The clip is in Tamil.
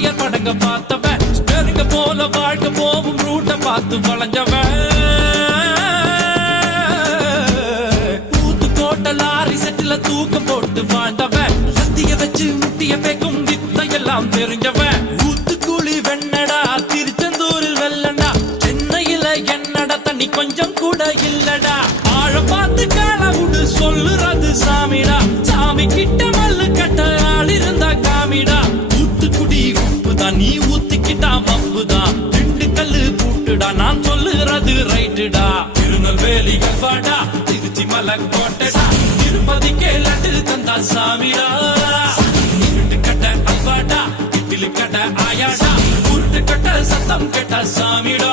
வாத்தியார் படங்க பார்த்தவன் ஸ்டேரிங்க போல வாழ்க்கை போவும் ரூட்ட பார்த்து வளைஞ்சவன் ஊத்துக்கோட்டை லாரி செட்டில தூக்கம் போட்டு வாழ்ந்தவன் சத்திய வச்சு முட்டிய பேக்கும் வித்தையெல்லாம் தெரிஞ்சவன் ஊத்துக்குழி வெண்ணடா திருச்செந்தூரில் வெள்ளடா சென்னையில என்னடா தண்ணி கொஞ்சம் கூட இல்லடா ஆழ பார்த்து காலவுடு சொல்லுறது சாமிடா சாமி கிட்ட மல்லு கட்ட ஆள் இருந்தா காமிடா ஊத்துக்குடி உப்புதான் நீ ஊத்திக்கிட்டா மப்புதான் ரெண்டு கல்லு பூட்டுடா நான் சொல்லுறது ரைட்டுடா திருநெல்வேலி கல்வாடா திருச்சி மலைக்கோட்டைடா திருப்பதிக்கே லட்டு தந்தா சாமிடா இருட்டு கட்ட அல்வாடா இட்லி கட்ட ஆயாடா உருட்டு கட்ட சத்தம் கேட்ட சாமிடா